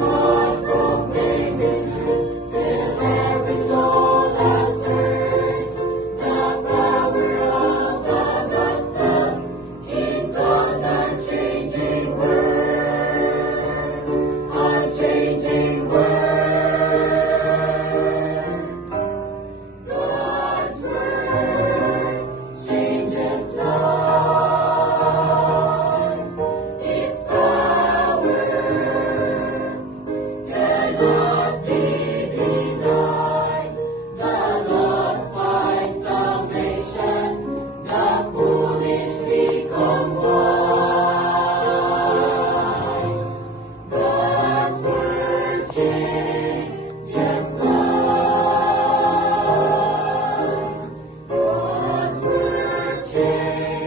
God proclaim His truth till every soul has heard the power of the gospel in God's unchanging word. Unchanging word. God's word changes lives. Its power cannot be denied. The lost find salvation. The foolish become wise. God's word changes lives. God's word changes.